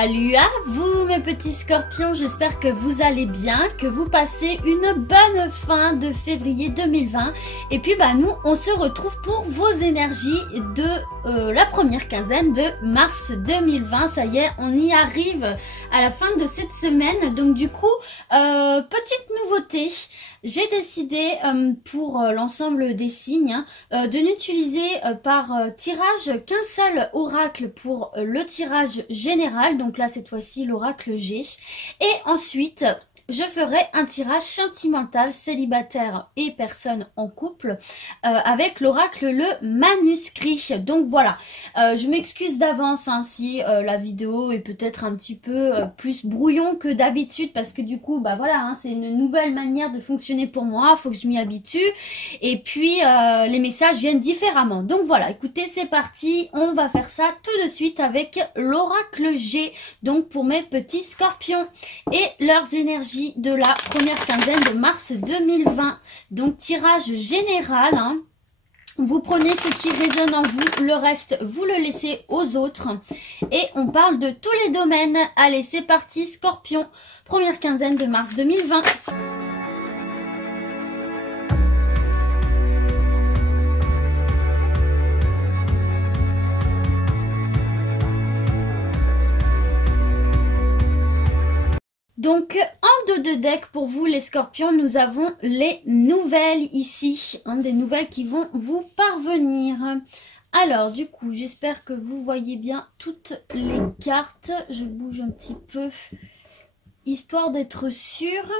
Salut à vous mes petits scorpions, j'espère que vous allez bien, que vous passez une bonne fin de février 2020. Et puis nous on se retrouve pour vos énergies de la première quinzaine de mars 2020. Ça y est, on y arrive à la fin de cette semaine. Donc du coup, petite nouveauté. J'ai décidé pour l'ensemble des signes de n'utiliser par tirage qu'un seul oracle pour le tirage général. Donc là cette fois-ci l'oracle G. Et ensuite je ferai un tirage sentimental célibataire et personne en couple avec l'oracle le manuscrit. Donc voilà, je m'excuse d'avance si la vidéo est peut-être un petit peu plus brouillon que d'habitude parce que du coup voilà, c'est une nouvelle manière de fonctionner pour moi, faut que je m'y habitue et puis les messages viennent différemment. Donc voilà, écoutez, c'est parti, on va faire ça tout de suite avec l'oracle G, donc pour mes petits scorpions et leurs énergies de la première quinzaine de mars 2020. Donc tirage général, vous prenez ce qui résonne en vous, le reste vous le laissez aux autres et on parle de tous les domaines. Allez, c'est parti Scorpion, première quinzaine de mars 2020. Donc en dos de deck pour vous les scorpions, nous avons les nouvelles ici, des nouvelles qui vont vous parvenir. Alors du coup j'espère que vous voyez bien toutes les cartes, je bouge un petit peu histoire d'être sûre.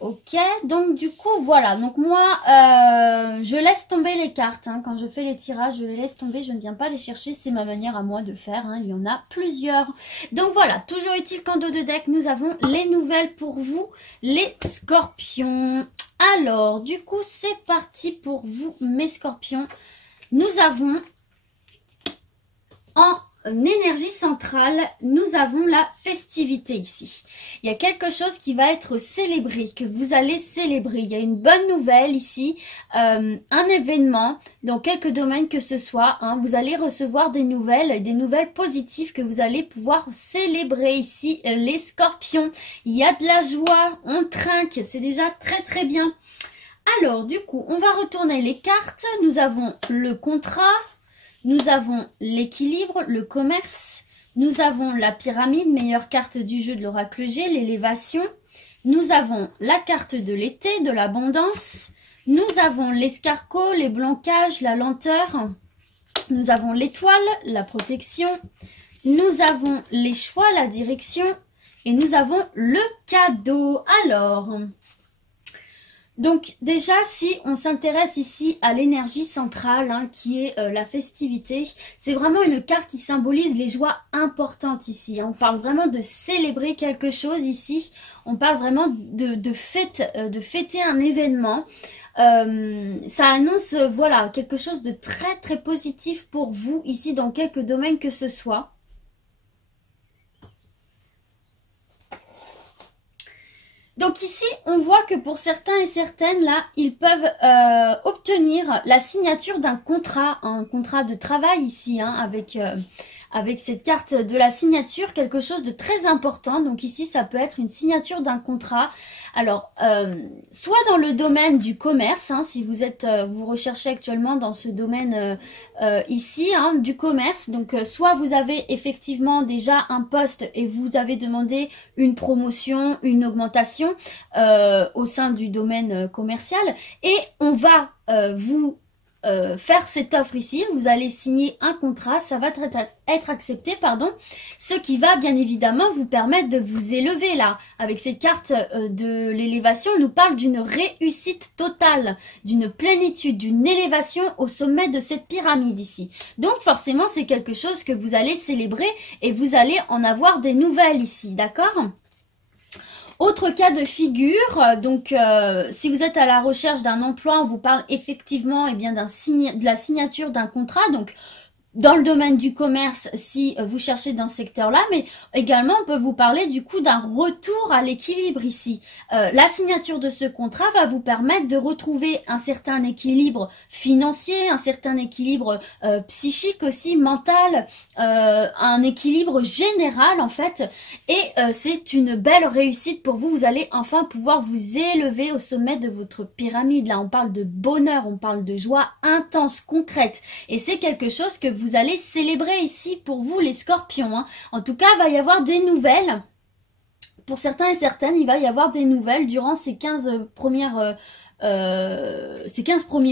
Ok, donc du coup voilà, donc moi je laisse tomber les cartes, quand je fais les tirages je les laisse tomber, je ne viens pas les chercher, c'est ma manière à moi de faire, il y en a plusieurs. Donc voilà, toujours est-il qu'en dos de deck nous avons les nouvelles pour vous les scorpions. Alors du coup c'est parti pour vous mes scorpions, nous avons en énergie centrale, nous avons la festivité ici. Il y a quelque chose qui va être célébré, que vous allez célébrer. Il y a une bonne nouvelle ici, un événement dans quelque domaine que ce soit. Vous allez recevoir des nouvelles positives que vous allez pouvoir célébrer ici, les scorpions. Il y a de la joie, on trinque, c'est déjà très très bien. Alors du coup, on va retourner les cartes. Nous avons le contrat. Nous avons l'équilibre, le commerce, nous avons la pyramide, meilleure carte du jeu de l'oracle G, l'élévation. Nous avons la carte de l'été, de l'abondance. Nous avons l'escargot, les blancages, la lenteur. Nous avons l'étoile, la protection. Nous avons les choix, la direction. Et nous avons le cadeau. Alors... donc déjà, si on s'intéresse ici à l'énergie centrale, qui est la festivité, c'est vraiment une carte qui symbolise les joies importantes ici. On parle vraiment de célébrer quelque chose ici. On parle vraiment de fêter un événement. Ça annonce voilà quelque chose de très très positif pour vous ici dans quelque domaine que ce soit. Donc ici, on voit que pour certains et certaines, là, ils peuvent obtenir la signature d'un contrat, un contrat de travail ici, avec cette carte de la signature, quelque chose de très important. Donc ici, ça peut être une signature d'un contrat. Alors, soit dans le domaine du commerce, si vous êtes, vous recherchez actuellement dans ce domaine ici, du commerce. Donc, soit vous avez effectivement déjà un poste et vous avez demandé une promotion, une augmentation au sein du domaine commercial. Et on va vous... faire cette offre ici, vous allez signer un contrat, ça va être accepté, ce qui va bien évidemment vous permettre de vous élever là. Avec cette carte de l'élévation, on nous parle d'une réussite totale, d'une plénitude, d'une élévation au sommet de cette pyramide ici. Donc forcément c'est quelque chose que vous allez célébrer et vous allez en avoir des nouvelles ici, d'accord ? Autre cas de figure, donc si vous êtes à la recherche d'un emploi, on vous parle effectivement de la signature d'un contrat. Donc dans le domaine du commerce si vous cherchez dans ce secteur-là, mais également on peut vous parler du coup d'un retour à l'équilibre ici. La signature de ce contrat va vous permettre de retrouver un certain équilibre financier, un certain équilibre psychique aussi, mental, un équilibre général en fait, et c'est une belle réussite pour vous. Vous allez enfin pouvoir vous élever au sommet de votre pyramide. Là on parle de bonheur, on parle de joie intense, concrète, et c'est quelque chose que vous allez célébrer ici pour vous les scorpions, hein. En tout cas, il va y avoir des nouvelles. Pour certains et certaines, il va y avoir des nouvelles durant ces 15 premiers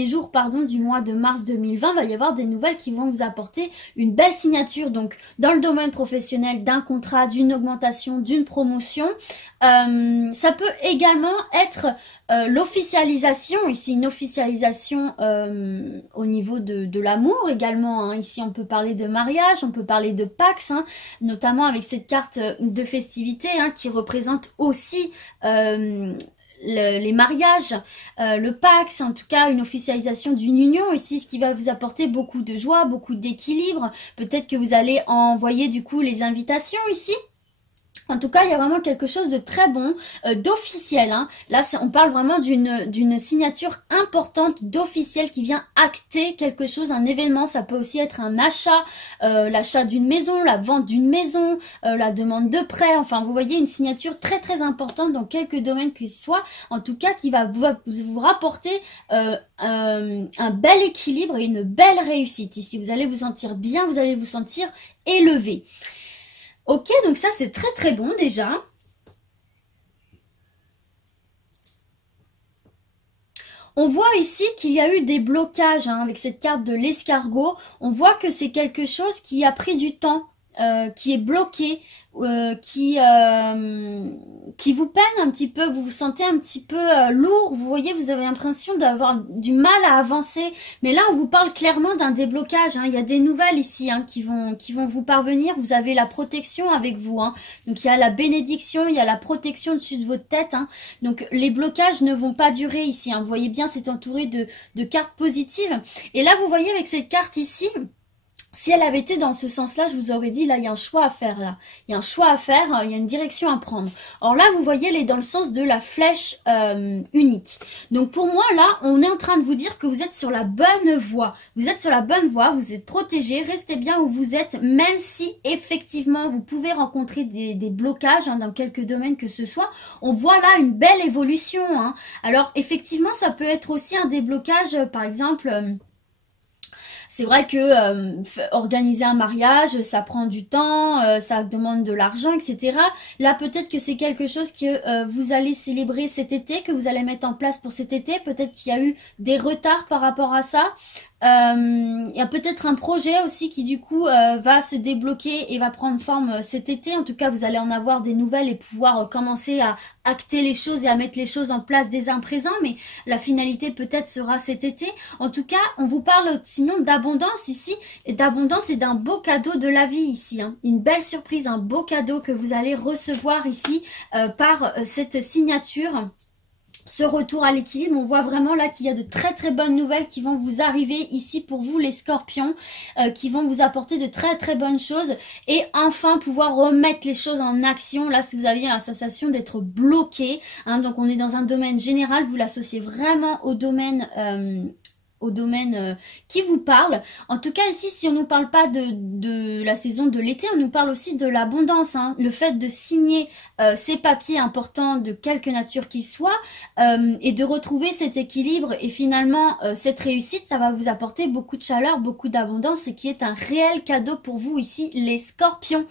jours du mois de mars 2020. Il va y avoir des nouvelles qui vont vous apporter une belle signature, donc dans le domaine professionnel, d'un contrat, d'une augmentation, d'une promotion. Ça peut également être l'officialisation, ici une officialisation au niveau de l'amour également, hein. Ici on peut parler de mariage, on peut parler de Pax, hein, notamment avec cette carte de festivité, hein, qui représente aussi les mariages, le Pax, en tout cas une officialisation d'une union ici, ce qui va vous apporter beaucoup de joie, beaucoup d'équilibre. Peut-être que vous allez envoyer du coup les invitations ici. En tout cas, il y a vraiment quelque chose de très bon, d'officiel, hein. Là, on parle vraiment d'une signature importante, d'officiel, qui vient acter quelque chose, un événement. Ça peut aussi être un achat, l'achat d'une maison, la vente d'une maison, la demande de prêt. Enfin, vous voyez, une signature très très importante dans quelques domaines que ce soit. En tout cas, qui va vous rapporter un bel équilibre et une belle réussite. Ici, vous allez vous sentir bien, vous allez vous sentir élevé. Ok, donc ça c'est très très bon déjà. On voit ici qu'il y a eu des blocages, hein, avec cette carte de l'escargot. On voit que c'est quelque chose qui a pris du temps, qui est bloqué, qui vous peine un petit peu. Vous vous sentez un petit peu lourd. Vous voyez, vous avez l'impression d'avoir du mal à avancer. Mais là, on vous parle clairement d'un déblocage, hein. Il y a des nouvelles ici, hein, qui vont vous parvenir. Vous avez la protection avec vous, hein. Donc, il y a la bénédiction, il y a la protection au-dessus de votre tête, hein. Donc, les blocages ne vont pas durer ici, hein. Vous voyez bien, c'est entouré de cartes positives. Et là, vous voyez avec cette carte ici, si elle avait été dans ce sens-là, je vous aurais dit, là, il y a un choix à faire, là. Il y a un choix à faire, il y a une direction à prendre. Or là, vous voyez, elle est dans le sens de la flèche unique. Donc, pour moi, là, on est en train de vous dire que vous êtes sur la bonne voie. Vous êtes sur la bonne voie, vous êtes protégé, restez bien où vous êtes, même si, effectivement, vous pouvez rencontrer des blocages, hein, dans quelques domaines que ce soit. On voit là une belle évolution, hein. Alors, effectivement, ça peut être aussi un déblocage, par exemple... C'est vrai que organiser un mariage, ça prend du temps, ça demande de l'argent, etc. Là, peut-être que c'est quelque chose que vous allez célébrer cet été, que vous allez mettre en place pour cet été. Peut-être qu'il y a eu des retards par rapport à ça. Il y a peut-être un projet aussi qui du coup va se débloquer et va prendre forme cet été. En tout cas, vous allez en avoir des nouvelles et pouvoir commencer à acter les choses et à mettre les choses en place dès à présent. Mais la finalité peut-être sera cet été. En tout cas, on vous parle sinon d'abondance ici. Et d'abondance et d'un beau cadeau de la vie ici, hein. Une belle surprise, un beau cadeau que vous allez recevoir ici par cette signature. Ce retour à l'équilibre, on voit vraiment là qu'il y a de très très bonnes nouvelles qui vont vous arriver ici pour vous les scorpions, qui vont vous apporter de très très bonnes choses et enfin pouvoir remettre les choses en action. Là, si vous aviez la sensation d'être bloqué, hein, donc on est dans un domaine général, vous l'associez vraiment au domaine qui vous parle. En tout cas ici, si on ne nous parle pas de la saison de l'été, on nous parle aussi de l'abondance, hein. Le fait de signer ces papiers importants de quelque nature qu'ils soient et de retrouver cet équilibre et finalement cette réussite, ça va vous apporter beaucoup de chaleur, beaucoup d'abondance et qui est un réel cadeau pour vous ici les scorpions.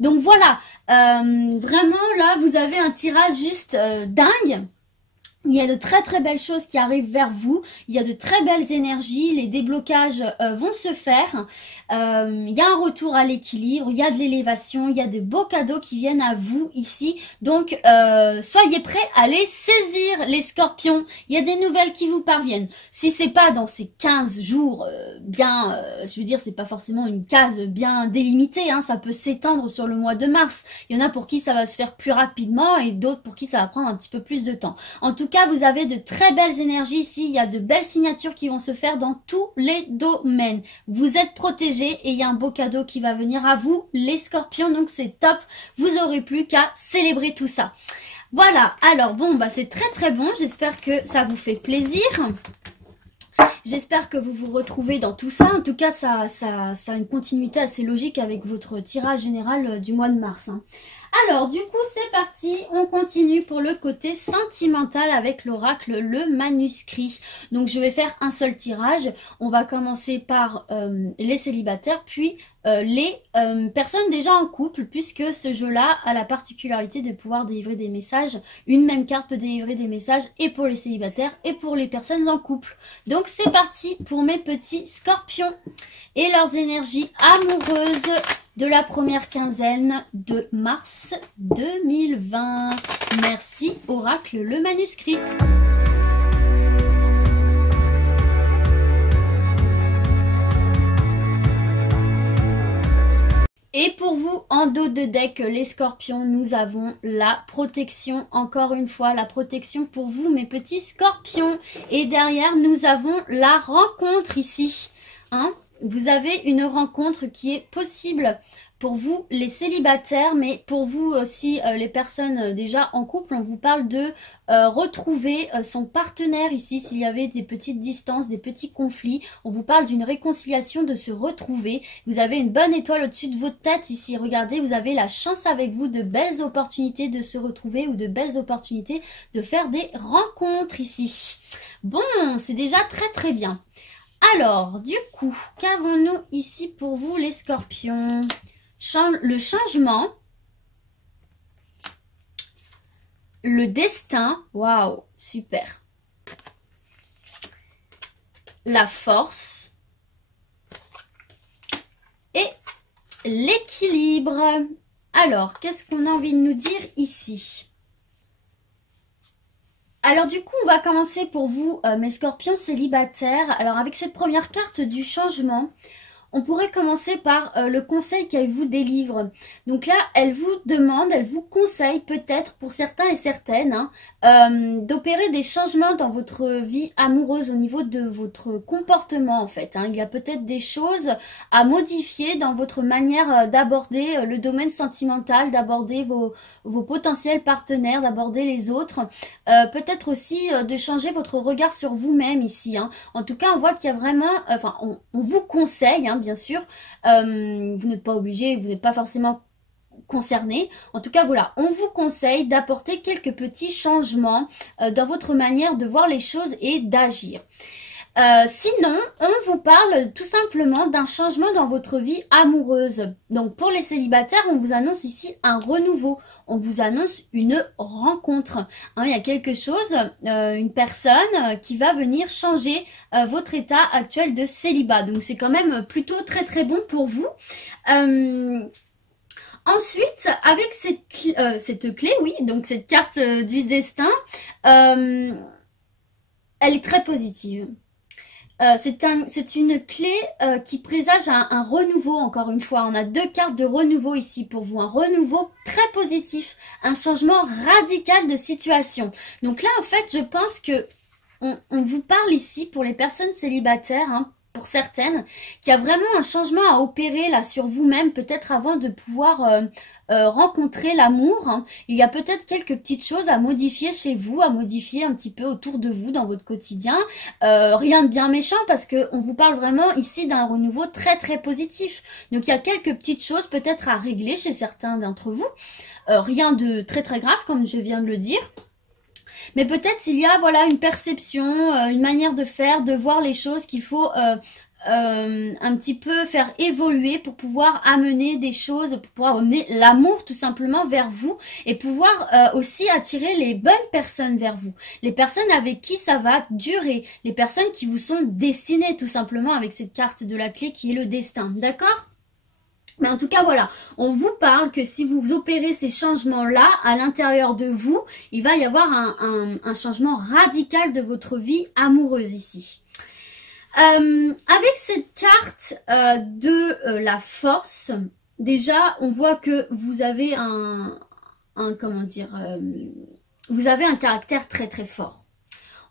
Donc voilà, vraiment là vous avez un tirage juste dingue. Il y a de très très belles choses qui arrivent vers vous, il y a de très belles énergies, les déblocages vont se faire, il y a un retour à l'équilibre, il y a de l'élévation, il y a de beaux cadeaux qui viennent à vous ici. Donc soyez prêts à les saisir les scorpions, il y a des nouvelles qui vous parviennent. Si c'est pas dans ces 15 jours je veux dire c'est pas forcément une case bien délimitée, hein, ça peut s'étendre sur le mois de mars. Il y en a pour qui ça va se faire plus rapidement et d'autres pour qui ça va prendre un petit peu plus de temps. En tout cas, vous avez de très belles énergies ici. Il y a de belles signatures qui vont se faire dans tous les domaines. Vous êtes protégés et il y a un beau cadeau qui va venir à vous, les scorpions. Donc, c'est top. Vous n'aurez plus qu'à célébrer tout ça. Voilà. Alors, bon, bah, c'est très, très bon. J'espère que ça vous fait plaisir. J'espère que vous vous retrouvez dans tout ça. En tout cas, ça a une continuité assez logique avec votre tirage général du mois de mars. Hein. Alors, du coup, c'est parti. On continue pour le côté sentimental avec l'oracle, le manuscrit. Donc, je vais faire un seul tirage. On va commencer par les célibataires, puis les personnes déjà en couple, puisque ce jeu-là a la particularité de pouvoir délivrer des messages. Une même carte peut délivrer des messages et pour les célibataires et pour les personnes en couple. Donc, c'est parti pour mes petits scorpions et leurs énergies amoureuses de la première quinzaine de mars 2020. Merci, oracle, le manuscrit. Et pour vous, en dos de deck, les scorpions, nous avons la protection. Encore une fois, la protection pour vous, mes petits scorpions. Et derrière, nous avons la rencontre ici. Hein? Vous avez une rencontre qui est possible pour vous, les célibataires, mais pour vous aussi, les personnes déjà en couple. On vous parle de retrouver son partenaire ici, s'il y avait des petites distances, des petits conflits. On vous parle d'une réconciliation, de se retrouver. Vous avez une bonne étoile au-dessus de votre tête ici. Regardez, vous avez la chance avec vous, de belles opportunités de se retrouver ou de belles opportunités de faire des rencontres ici. Bon, c'est déjà très très bien. Alors, du coup, qu'avons-nous ici pour vous, les scorpions ? Le changement, le destin, waouh, super. La force et l'équilibre. Alors, qu'est-ce qu'on a envie de nous dire ici ? Alors du coup, on va commencer pour vous, mes scorpions célibataires. Alors avec cette première carte du changement, on pourrait commencer par le conseil qu'elle vous délivre. Donc là, elle vous demande, elle vous conseille peut-être pour certains et certaines d'opérer des changements dans votre vie amoureuse au niveau de votre comportement en fait. Hein. Il y a peut-être des choses à modifier dans votre manière d'aborder le domaine sentimental, d'aborder vos potentiels partenaires, d'aborder les autres. Peut-être aussi de changer votre regard sur vous-même ici. Hein. En tout cas, on voit qu'il y a vraiment, enfin, on vous conseille, hein, bien sûr, vous n'êtes pas obligé, vous n'êtes pas forcément concerné. En tout cas, voilà, on vous conseille d'apporter quelques petits changements dans votre manière de voir les choses et d'agir. Sinon, on vous parle tout simplement d'un changement dans votre vie amoureuse. Donc pour les célibataires, on vous annonce ici un renouveau. On vous annonce une rencontre. Hein, il y a quelque chose, une personne qui va venir changer votre état actuel de célibat. Donc c'est quand même plutôt très très bon pour vous. Ensuite, avec cette clé, oui, donc cette carte du destin, elle est très positive. C'est une clé qui présage un renouveau, encore une fois. On a deux cartes de renouveau ici pour vous. Un renouveau très positif, un changement radical de situation. Donc là, en fait, je pense que on vous parle ici pour les personnes célibataires, hein, pour certaines, qu'il y a vraiment un changement à opérer là sur vous-même, peut-être avant de pouvoir rencontrer l'amour. Hein. Il y a peut-être quelques petites choses à modifier chez vous, à modifier un petit peu autour de vous dans votre quotidien. Rien de bien méchant parce qu'on vous parle vraiment ici d'un renouveau très très positif. Donc il y a quelques petites choses peut-être à régler chez certains d'entre vous. Rien de très très grave comme je viens de le dire. Mais peut-être il y a voilà une perception, une manière de faire, de voir les choses qu'il faut un petit peu faire évoluer pour pouvoir amener des choses, pour pouvoir amener l'amour tout simplement vers vous et pouvoir aussi attirer les bonnes personnes vers vous. Les personnes avec qui ça va durer, les personnes qui vous sont destinées tout simplement avec cette carte de la clé qui est le destin, d'accord ? Mais en tout cas, voilà, on vous parle que si vous opérez ces changements-là à l'intérieur de vous, il va y avoir un changement radical de votre vie amoureuse ici. Avec cette carte de la force, déjà, on voit que vous avez comment dire, vous avez un caractère très très fort.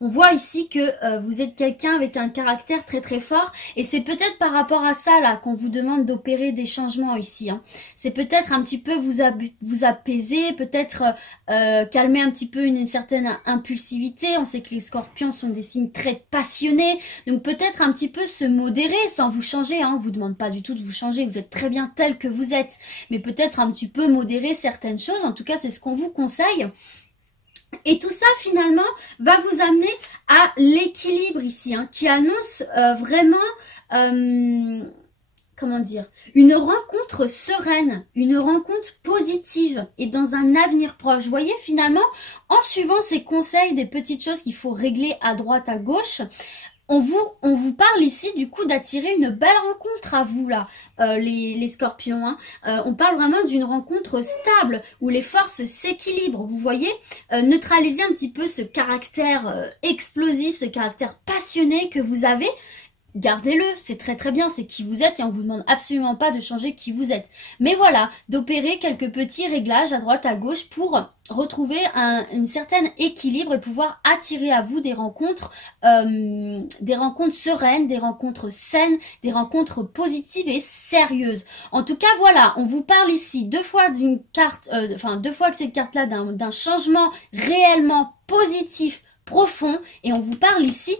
On voit ici que vous êtes quelqu'un avec un caractère très très fort et c'est peut-être par rapport à ça là qu'on vous demande d'opérer des changements ici. Hein. C'est peut-être un petit peu vous apaiser, peut-être calmer un petit peu une certaine impulsivité. On sait que les scorpions sont des signes très passionnés, donc peut-être un petit peu se modérer sans vous changer. Hein. On vous demande pas du tout de vous changer, vous êtes très bien tel que vous êtes, mais peut-être un petit peu modérer certaines choses. En tout cas, c'est ce qu'on vous conseille. Et tout ça finalement va vous amener à l'équilibre ici, hein, qui annonce vraiment, comment dire, une rencontre sereine, une rencontre positive et dans un avenir proche. Vous voyez finalement, en suivant ces conseils, des petites choses qu'il faut régler à droite, à gauche, on vous parle ici du coup d'attirer une belle rencontre à vous là, les scorpions. Hein. On parle vraiment d'une rencontre stable où les forces s'équilibrent. Vous voyez, neutraliser un petit peu ce caractère explosif, ce caractère passionné que vous avez. Gardez-le, c'est très très bien, c'est qui vous êtes et on vous demande absolument pas de changer qui vous êtes. Mais voilà, d'opérer quelques petits réglages à droite à gauche pour retrouver une certaine équilibre et pouvoir attirer à vous des rencontres sereines, des rencontres saines, des rencontres positives et sérieuses. En tout cas, voilà, on vous parle ici deux fois d'une carte, deux fois que cette carte-là d'un changement réellement positif, profond, et on vous parle ici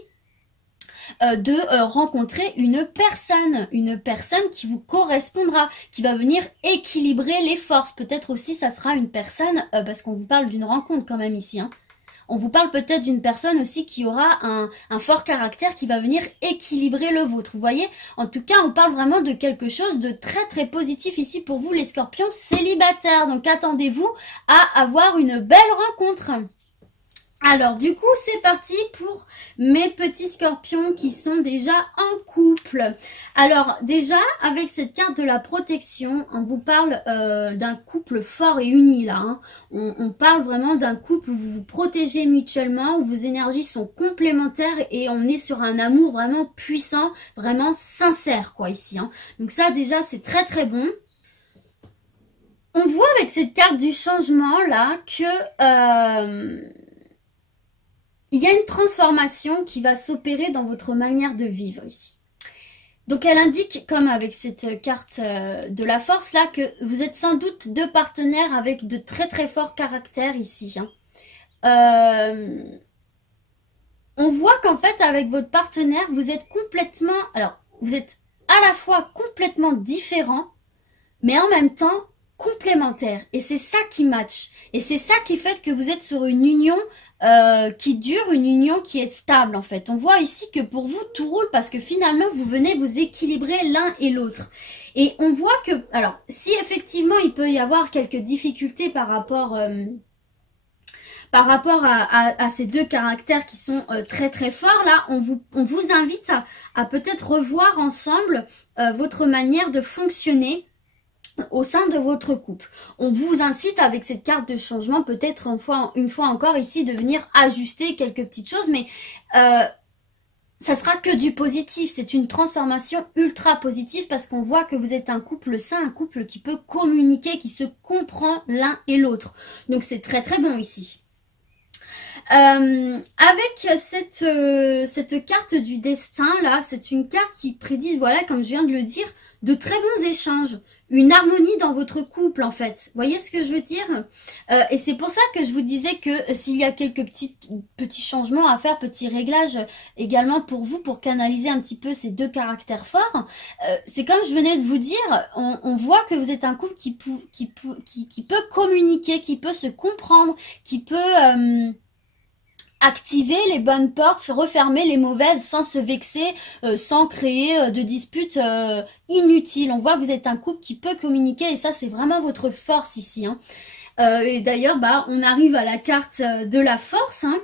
de rencontrer une personne qui vous correspondra, qui va venir équilibrer les forces. Peut-être aussi ça sera une personne, parce qu'on vous parle d'une rencontre quand même ici, hein. On vous parle peut-être d'une personne aussi qui aura un fort caractère qui va venir équilibrer le vôtre. Vous voyez, en tout cas, on parle vraiment de quelque chose de très très positif ici pour vous les scorpions célibataires. Donc attendez-vous à avoir une belle rencontre. Alors du coup c'est parti pour mes petits scorpions qui sont déjà en couple. Alors déjà avec cette carte de la protection, on vous parle d'un couple fort et uni là. Hein. On parle vraiment d'un couple où vous vous protégez mutuellement, où vos énergies sont complémentaires et on est sur un amour vraiment puissant, vraiment sincère quoi ici. Hein. Donc ça déjà c'est très très bon. On voit avec cette carte du changement là que... il y a une transformation qui va s'opérer dans votre manière de vivre ici. Donc elle indique, comme avec cette carte de la force là, que vous êtes sans doute deux partenaires avec de très très forts caractères ici. Hein. On voit qu'en fait avec votre partenaire, vous êtes complètement... Alors, vous êtes à la fois complètement différents, mais en même temps complémentaires. Et c'est ça qui match. Et c'est ça qui fait que vous êtes sur une union qui dure, une union qui est stable en fait. On voit ici que pour vous tout roule parce que finalement vous venez vous équilibrer l'un et l'autre. Et on voit que, alors si effectivement il peut y avoir quelques difficultés par rapport à ces deux caractères qui sont très très forts, là on vous invite à peut-être revoir ensemble votre manière de fonctionner au sein de votre couple. On vous incite avec cette carte de changement peut-être une fois encore ici de venir ajuster quelques petites choses, mais ça sera que du positif. C'est une transformation ultra positive parce qu'on voit que vous êtes un couple sain, un couple qui peut communiquer, qui se comprend l'un et l'autre. Donc c'est très très bon ici. Avec cette carte du destin là, c'est une carte qui prédit, voilà, comme je viens de le dire, de très bons échanges, une harmonie dans votre couple en fait. Vous voyez ce que je veux dire? Et c'est pour ça que je vous disais que s'il y a quelques petits changements à faire, petits réglages également pour vous, pour canaliser un petit peu ces deux caractères forts, c'est comme je venais de vous dire, on voit que vous êtes un couple qui peut communiquer, qui peut se comprendre, qui peut... activer les bonnes portes, refermer les mauvaises sans se vexer, sans créer de disputes inutiles. On voit que vous êtes un couple qui peut communiquer et ça c'est vraiment votre force ici. Hein. Et d'ailleurs on arrive à la carte de la force. Hein.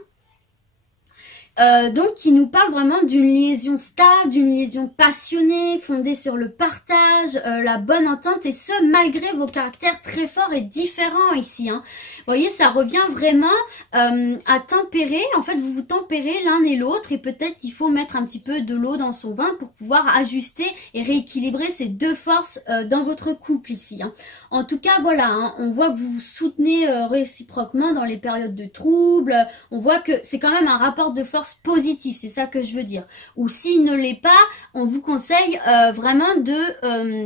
Donc qui nous parle vraiment d'une liaison stable, d'une liaison passionnée, fondée sur le partage, la bonne entente, et ce malgré vos caractères très forts et différents ici. Hein. Vous voyez, ça revient vraiment à tempérer, en fait vous vous tempérez l'un et l'autre, et peut-être qu'il faut mettre un petit peu de l'eau dans son vin pour pouvoir ajuster et rééquilibrer ces deux forces dans votre couple ici. Hein. En tout cas voilà, hein, on voit que vous vous soutenez réciproquement dans les périodes de troubles, on voit que c'est quand même un rapport de force force positif, c'est ça que je veux dire. Ou s'il ne l'est pas, on vous conseille vraiment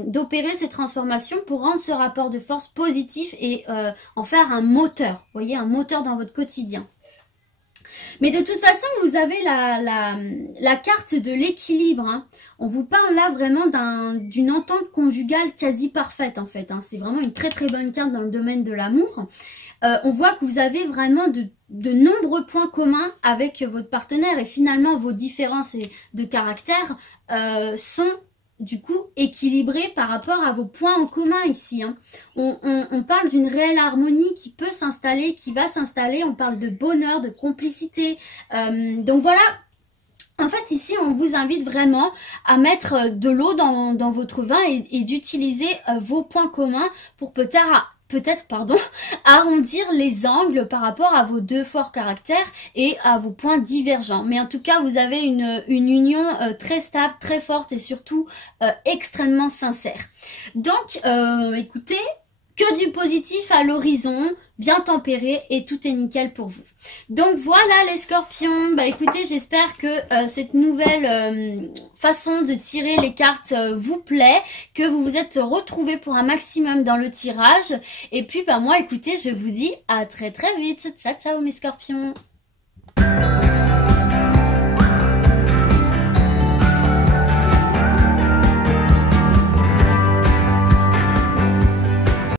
d'opérer ces transformations pour rendre ce rapport de force positif et en faire un moteur, vous voyez, un moteur dans votre quotidien. Mais de toute façon, vous avez la carte de l'équilibre. Hein. On vous parle là vraiment d'une entente conjugale quasi parfaite en fait. Hein. C'est vraiment une très très bonne carte dans le domaine de l'amour. On voit que vous avez vraiment de nombreux points communs avec votre partenaire et finalement vos différences de caractère sont du coup équilibré par rapport à vos points en commun ici. Hein. On parle d'une réelle harmonie qui peut s'installer, qui va s'installer. On parle de bonheur, de complicité. Donc voilà. En fait, ici, on vous invite vraiment à mettre de l'eau dans votre vin et d'utiliser vos points communs pour peut-être arrondir les angles par rapport à vos deux forts caractères et à vos points divergents. Mais en tout cas, vous avez une union très stable, très forte et surtout extrêmement sincère. Donc, écoutez, que du positif à l'horizon, bien tempéré et tout est nickel pour vous. Donc voilà les scorpions, bah écoutez, j'espère que cette nouvelle façon de tirer les cartes vous plaît, que vous vous êtes retrouvés pour un maximum dans le tirage. Et puis bah moi écoutez, je vous dis à très très vite. Ciao ciao mes scorpions.